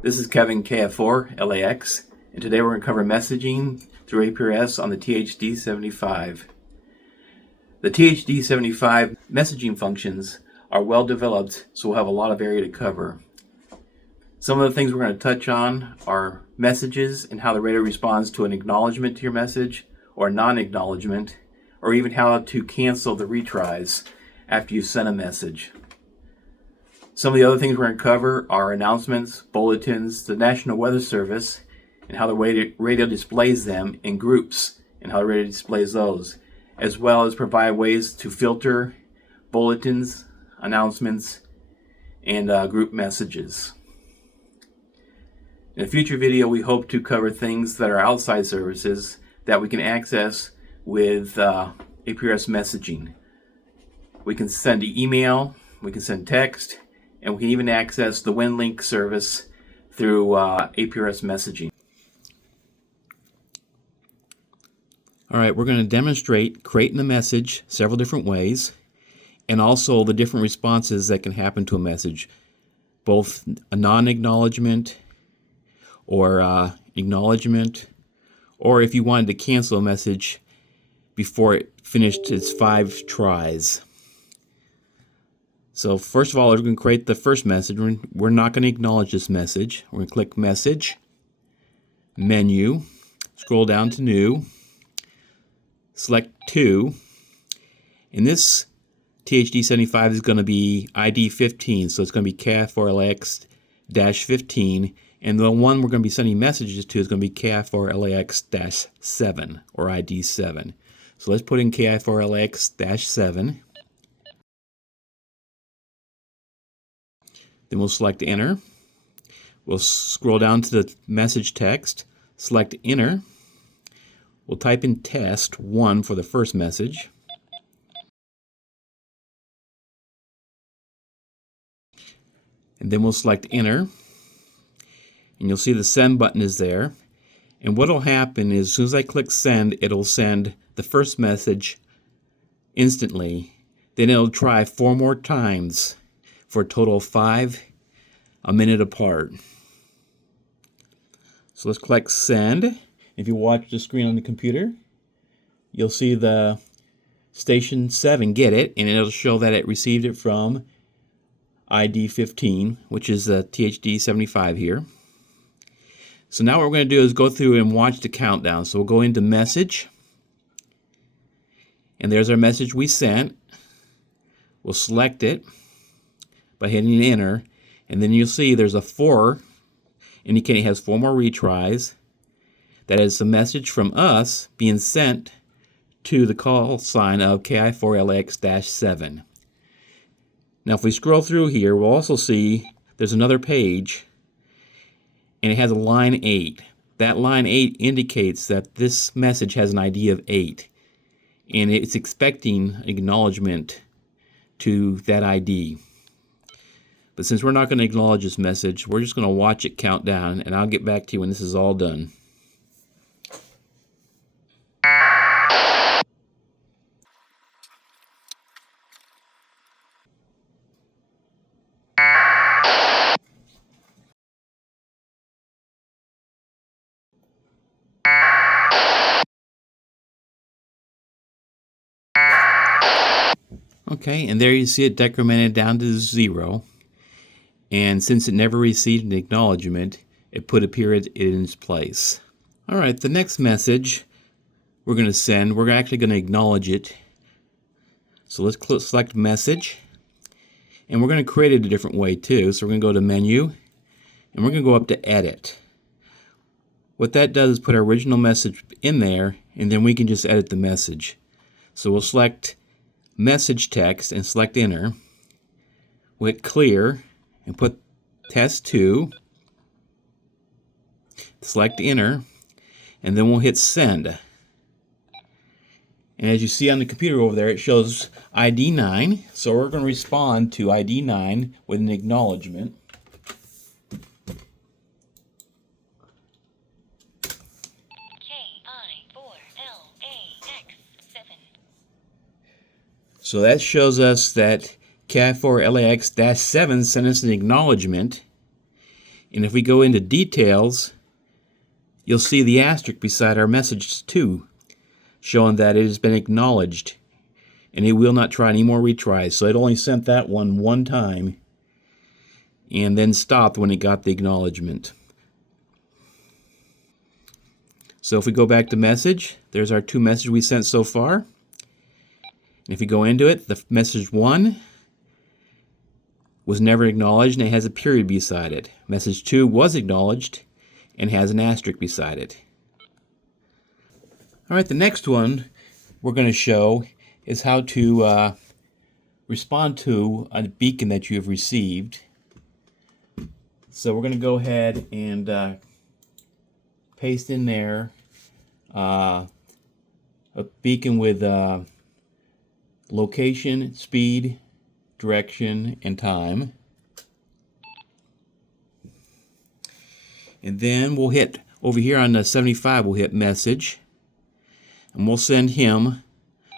This is Kevin, KF4 LAX, and today we're going to cover messaging through APRS on the TH-D75. The TH-D75 messaging functions are well developed, so we'll have a lot of area to cover. Some of the things we're going to touch on are messages and how the radio responds to an acknowledgement to your message or non-acknowledgement, or even how to cancel the retries after you send a message. Some of the other things we're going to cover are announcements, bulletins, the National Weather Service, and how the radio displays them in groups, and how the radio displays those, as well as provide ways to filter bulletins, announcements, and group messages. In a future video, we hope to cover things that are outside services that we can access with APRS messaging. We can send email, we can send text, and we can even access the WinLink service through APRS messaging. All right, we're going to demonstrate creating a message several different ways, and also the different responses that can happen to a message, both a non-acknowledgement or acknowledgement, or if you wanted to cancel a message before it finished its 5 tries. So first of all, we're going to create the first message. We're not going to acknowledge this message. We're going to click Message, Menu, scroll down to New, select 2, and this TH-D75 is going to be ID 15, so it's going to be KF4LAX-15, and the one we're going to be sending messages to is going to be KF4LAX-7, or ID 7. So let's put in KF4LAX-7. Then we'll select Enter. We'll scroll down to the message text, select Enter. We'll type in Test 1 for the first message. And then we'll select Enter. And you'll see the Send button is there. And what will happen is as soon as I click Send, it'll send the first message instantly. Then it'll try 4 more times for a total of 5, a minute apart. So let's click Send. If you watch the screen on the computer, you'll see the station 7 get it, and it'll show that it received it from ID 15, which is the TH-D75 here. So now what we're going to do is go through and watch the countdown. So we'll go into Message, and there's our message we sent. We'll select it by hitting Enter, and then you'll see there's a 4 indicating it has 4 more retries. That is a message from us being sent to the call sign of KI4LX-7. Now if we scroll through here, we'll also see there's another page, and it has a line 8. That line 8 indicates that this message has an ID of 8, and it's expecting acknowledgement to that ID. But since we're not going to acknowledge this message, we're just going to watch it count down, and I'll get back to you when this is all done. Okay, and there you see it decremented down to 0. And since it never received an acknowledgement, it put a period in its place. All right, the next message we're going to send, we're actually going to acknowledge it. So let's select Message, and we're going to create it a different way too. So we're going to go to Menu, and we're going to go up to Edit. What that does is put our original message in there, and then we can just edit the message. So we'll select Message Text and select Enter. We'll hit Clear and put Test 2, select Enter, and then we'll hit Send. And as you see on the computer over there, it shows ID 9, so we're going to respond to ID 9 with an acknowledgement. So that shows us that KI4LAX-7 sent us an acknowledgement. And if we go into details, you'll see the asterisk beside our message too, showing that it has been acknowledged. And it will not try any more retries. So it only sent that one time and then stopped when it got the acknowledgement. So if we go back to message, there's our 2 messages we sent so far. And if you go into it, the message 1 was never acknowledged and it has a period beside it. Message 2 was acknowledged and has an asterisk beside it. All right, the next one we're going to show is how to respond to a beacon that you have received. So we're going to go ahead and paste in there a beacon with location, speed, direction, and time. And then we'll hit over here on the 75, we'll hit message, and we'll send him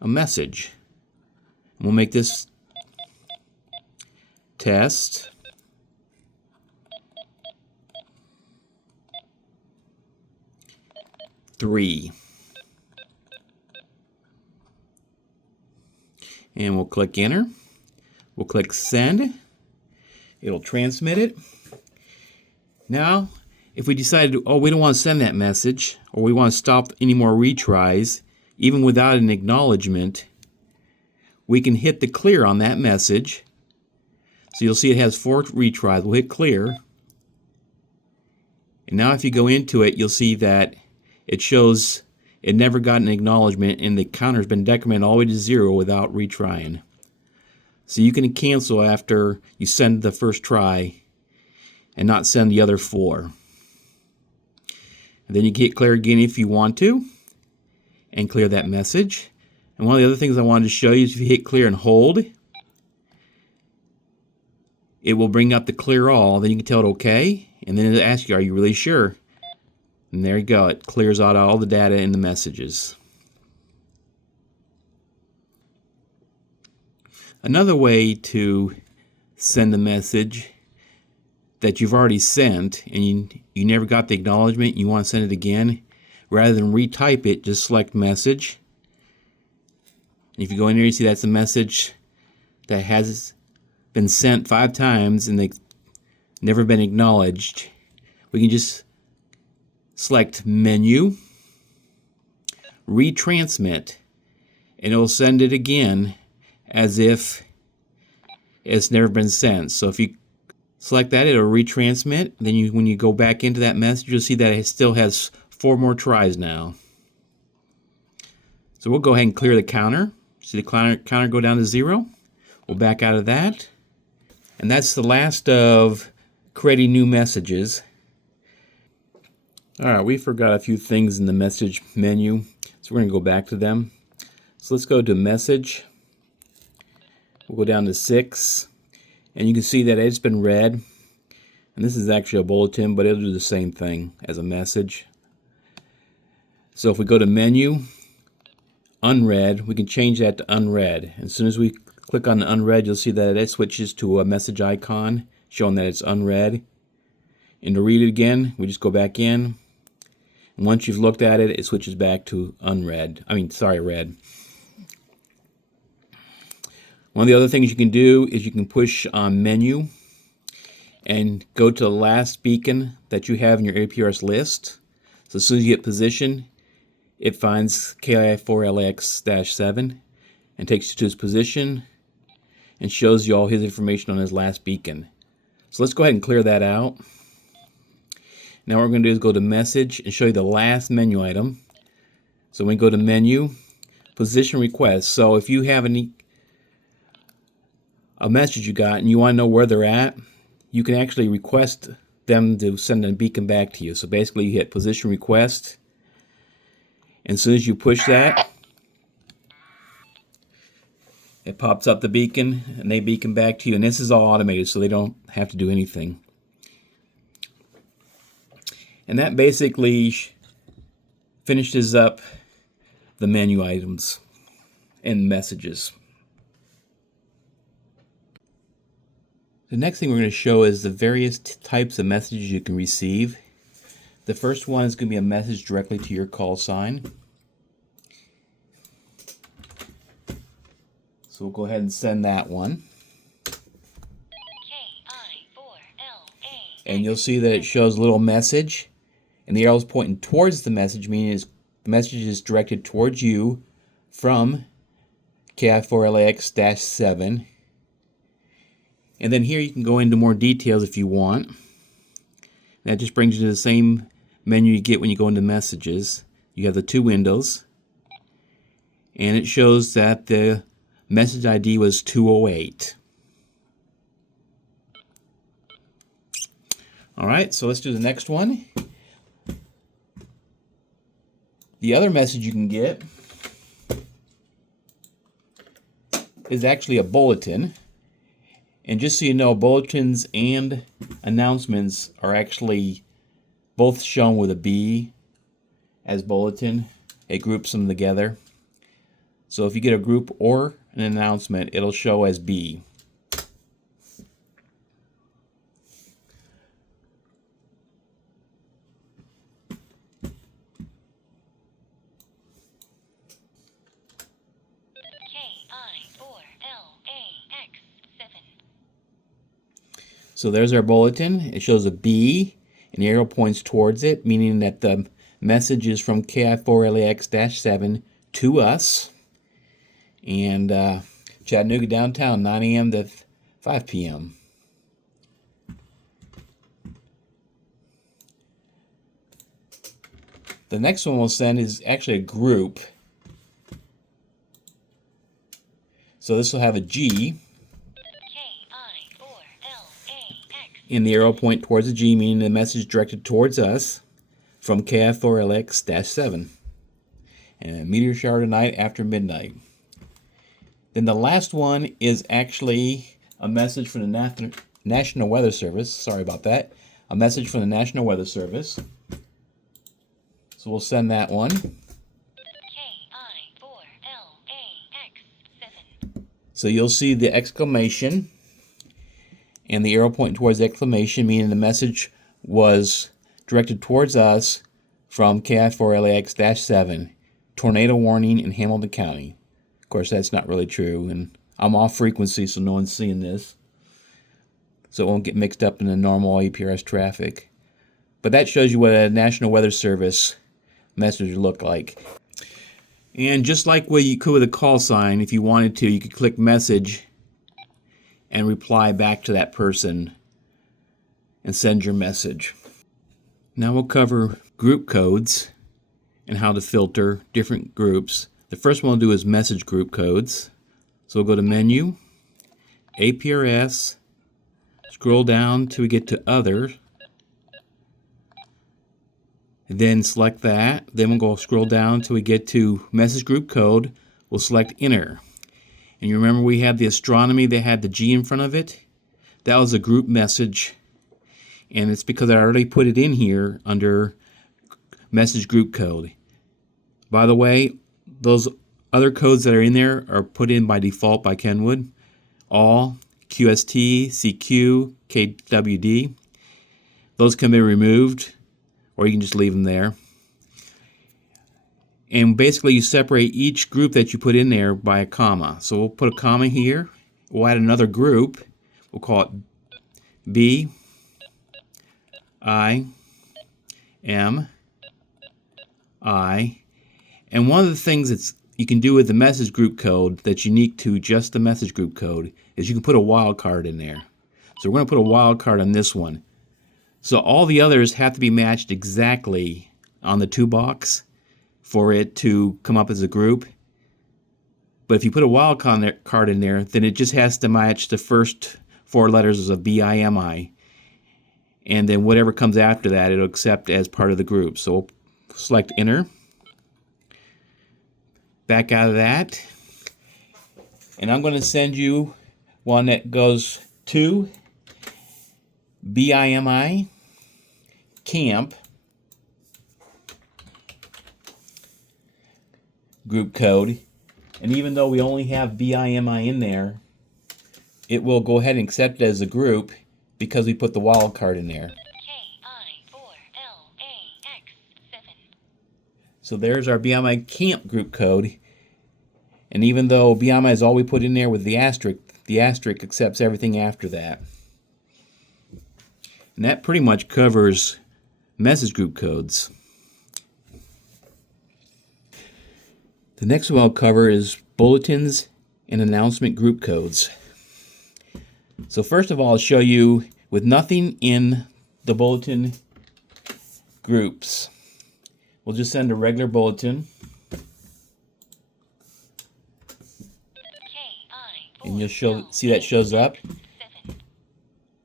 a message. And we'll make this test. And we'll click enter. We'll click send. It'll transmit it. Now, if we decide, oh, we don't want to send that message, or we want to stop any more retries, even without an acknowledgement, we can hit the clear on that message. So you'll see it has 4 retries. We'll hit clear. And now if you go into it, you'll see that it shows it never got an acknowledgement and the counter's been decremented all the way to 0 without retrying. So you can cancel after you send the first try and not send the other 4. And then you can hit clear again if you want to and clear that message. And one of the other things I wanted to show you is if you hit clear and hold, it will bring up the clear all. Then you can tell it OK, and then it'll ask you, are you really sure? And there you go, it clears out all the data in the messages. Another way to send a message that you've already sent and you never got the acknowledgement, you want to send it again, rather than retype it, just select message. And if you go in here, you see that's a message that has been sent 5 times and they've never been acknowledged. We can just select menu, retransmit, and it will send it again as if it's never been sent. So if you select that, it'll retransmit. Then when you go back into that message, you'll see that it still has 4 more tries now. So we'll go ahead and clear the counter. See the counter go down to 0. We'll back out of that. And that's the last of creating new messages. Alright, we forgot a few things in the message menu, so we're going to go back to them. So let's go to message. We'll go down to 6, and you can see that it's been read. And this is actually a bulletin, but it'll do the same thing as a message. So if we go to menu, unread, we can change that to unread. As soon as we click on the unread, you'll see that it switches to a message icon showing that it's unread. And to read it again, we just go back in. And once you've looked at it, it switches back to read. One of the other things you can do is you can push on menu and go to the last beacon that you have in your APRS list. So as soon as you hit position, it finds KI4LAX-7 and takes you to his position and shows you all his information on his last beacon. So let's go ahead and clear that out. Now what we're going to do is go to message and show you the last menu item. So when we go to menu, position request. So if you have a message you got and you want to know where they're at, you can actually request them to send a beacon back to you. So basically you hit position request, and as soon as you push that, it pops up the beacon and they beacon back to you. And this is all automated, so they don't have to do anything. And that basically finishes up the menu items and messages. The next thing we're going to show is the various types of messages you can receive. The first one is going to be a message directly to your call sign. So we'll go ahead and send that one. And you'll see that it shows a little message, and the arrow is pointing towards the message, meaning the message is directed towards you from KI4LAX-7. And then here you can go into more details if you want. That just brings you to the same menu you get when you go into messages. You have the two windows, and it shows that the message ID was 208. Alright, so let's do the next one. The other message you can get is actually a bulletin. And just so you know, bulletins and announcements are actually both shown with a B as bulletin. It groups them together. So if you get a group or an announcement, it'll show as B. So there's our bulletin. It shows a B, and the arrow points towards it, meaning that the message is from KI4LAX-7 to us. And Chattanooga downtown, 9 a.m. to 5 p.m. The next one we'll send is actually a group. So this will have a G. And the arrow point towards the G, meaning the message directed towards us from KI4LX-7. And a meteor shower tonight after midnight. Then the last one is actually a message from the National Weather Service. Sorry about that. A message from the National Weather Service. So we'll send that one. So you'll see the exclamation and the arrow pointing towards the exclamation, meaning the message was directed towards us from KI4LAX-7, tornado warning in Hamilton County. Of course, that's not really true, and I'm off frequency, so no one's seeing this. So it won't get mixed up in the normal APRS traffic. But that shows you what a National Weather Service message would look like. And just like what you could with a call sign, if you wanted to, you could click message and reply back to that person and send your message. Now we'll cover group codes and how to filter different groups. The first one we'll do is message group codes. So we'll go to Menu, APRS, scroll down till we get to Other, then select that. Then we'll go scroll down until we get to Message Group Code. We'll select Enter. And you remember we had the astronomy that had the G in front of it? That was a group message. And it's because I already put it in here under Message Group Code. By the way, those other codes that are in there are put in by default by Kenwood. All, QST, CQ, KWD. Those can be removed, or you can just leave them there. And basically you separate each group that you put in there by a comma. So we'll put a comma here. We'll add another group. We'll call it B, I, M, I. And one of the things that you can do with the message group code that's unique to just the message group code is you can put a wildcard in there. So we're going to put a wildcard on this one. So all the others have to be matched exactly on the to box for it to come up as a group. But if you put a wild card in there, then it just has to match the first four letters of BIMI. And then whatever comes after that, it'll accept as part of the group. So we'll select Enter. Back out of that. And I'm going to send you one that goes to BIMI Camp group code, and even though we only have BIMI in there, it will go ahead and accept it as a group because we put the wildcard in there. So there's our BMI camp group code. And even though BMI is all we put in there with the asterisk accepts everything after that. And that pretty much covers message group codes. The next one I'll cover is bulletins and announcement group codes. So first of all, I'll show you with nothing in the bulletin groups. We'll just send a regular bulletin. And you'll see that shows up.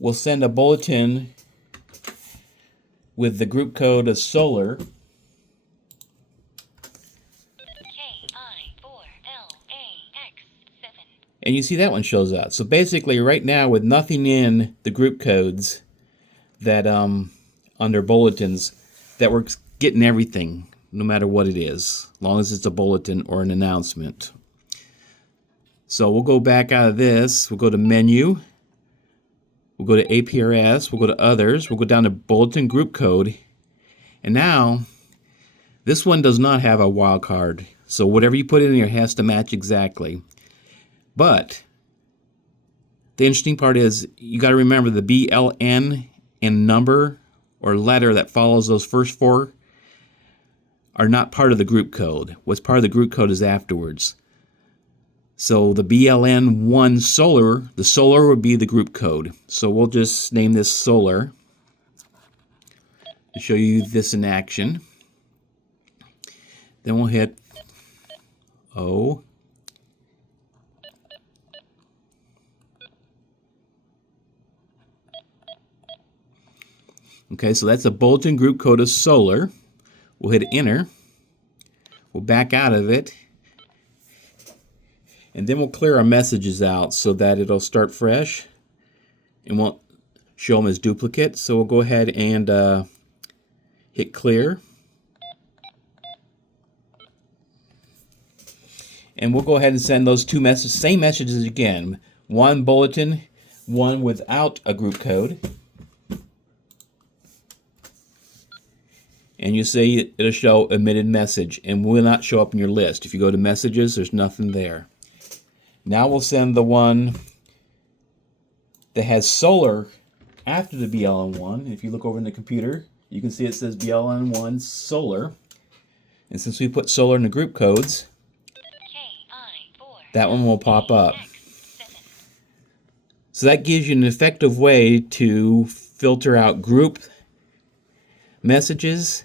We'll send a bulletin with the group code of solar. And you see that one shows up. So basically right now with nothing in the group codes that under bulletins, that we're getting everything no matter what it is, as long as it's a bulletin or an announcement. So we'll go back out of this, we'll go to menu, we'll go to APRS, we'll go to others, we'll go down to bulletin group code, and now this one does not have a wildcard. So whatever you put in there has to match exactly. But the interesting part is you got to remember the BLN and number or letter that follows those first four are not part of the group code. What's part of the group code is afterwards. So the BLN1 solar, the solar would be the group code. So we'll just name this solar to show you this in action. Then we'll hit O. Okay, so that's a bulletin group code of solar. We'll hit enter. We'll back out of it. And then we'll clear our messages out so that it'll start fresh and won't show them as duplicates. So we'll go ahead and hit clear. And we'll go ahead and send those two same messages again. One bulletin, one without a group code. And you see it'll show omitted message and will not show up in your list. If you go to messages, there's nothing there. Now we'll send the one that has solar after the BLN1. If you look over in the computer, you can see it says BLN1 solar. And since we put solar in the group codes, that one will pop up. So that gives you an effective way to filter out group messages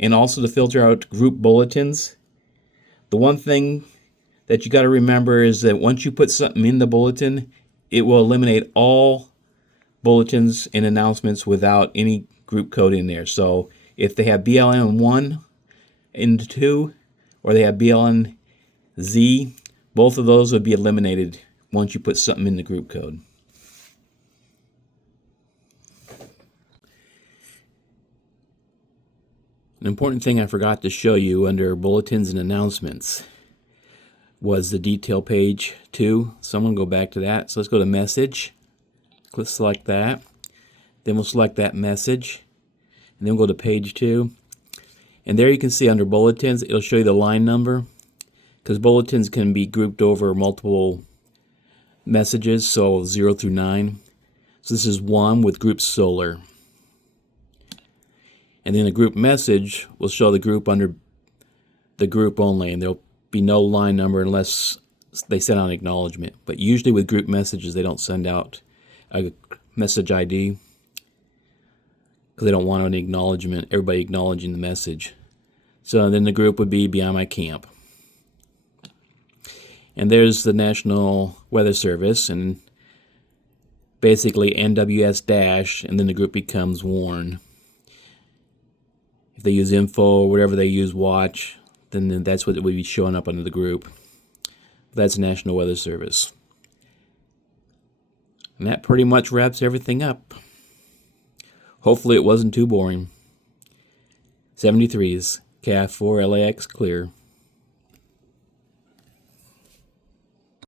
and also to filter out group bulletins. The one thing that you got to remember is that once you put something in the bulletin, it will eliminate all bulletins and announcements without any group code in there. So if they have BLN1 and 2 or they have BLNZ, both of those would be eliminated once you put something in the group code. An important thing I forgot to show you under bulletins and announcements was the detail page 2. So I'm going to go back to that. So let's go to message. Click select that. Then we'll select that message. And then we'll go to page 2. And there you can see under bulletins, it'll show you the line number. Because bulletins can be grouped over multiple messages, so 0 through 9. So this is 1 with group solar. And then the group message will show the group under the group only, and there'll be no line number unless they send out an acknowledgement. But usually with group messages, they don't send out a message ID because they don't want an acknowledgement, everybody acknowledging the message. So then the group would be Beyond My Camp. And there's the National Weather Service, and basically NWS dash, and then the group becomes WARN. If they use info or whatever they use, watch, then that's what it would be showing up under the group. That's National Weather Service. And that pretty much wraps everything up. Hopefully it wasn't too boring. 73s, CAF4 LAX clear.